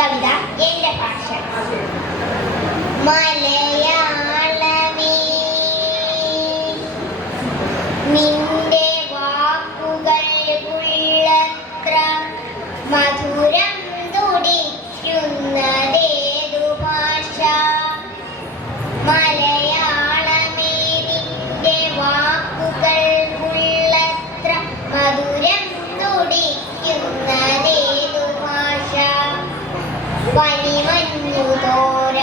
കവിത എന്റെ ഭാഷ. മലയാളമേ നിന്റെ വാക്കുകൾ ഉള്ളത്ര മധുരം തുടിക്കുന്നതേതു ഭാഷ. മലയാളമേ നിന്റെ വാക്കുകൾ ഉള്ളത്ര മധുരം തുടിക്കുന്നതേതു ഭാഷ. പനിമഞ്ഞു തോര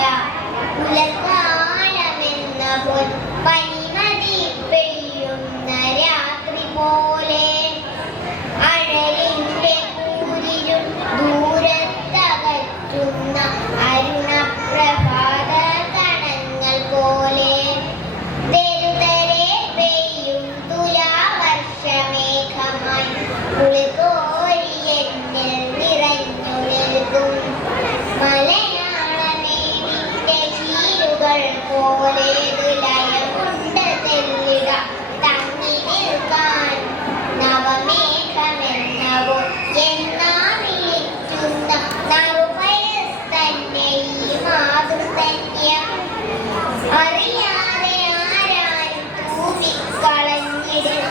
പുലർക്കാലമെന്ന പോൽ പനിമതി പെയ്യുന്ന രാത്രി പോലെ അഴലിന്റെ കൂരിരുൾ ദൂരത്തകറ്റുന്ന അരുണപ്രഭാത കണങ്ങൾ പോലെ ദരിദ്രരെ പെയ്യും തുലാവർഷമേഘമായി കുളിർകോരി എന്നിൽ നിറഞ്ഞു നിൽക്കും. മലയാളമേ നിന്റെ ചീരുകൾ പോലെ ലയമുണ്ട് തെല്ലിട തങ്ങി നിൽക്കാൻ നവമേഘമെന്നവോ എന്നാ വിളിക്കുന്ന നറുവയസ് തന്നെ ഈ മാതൃധന്യം അറിയാതെ ആരാരും തൂവിക്കളഞ്ഞിടും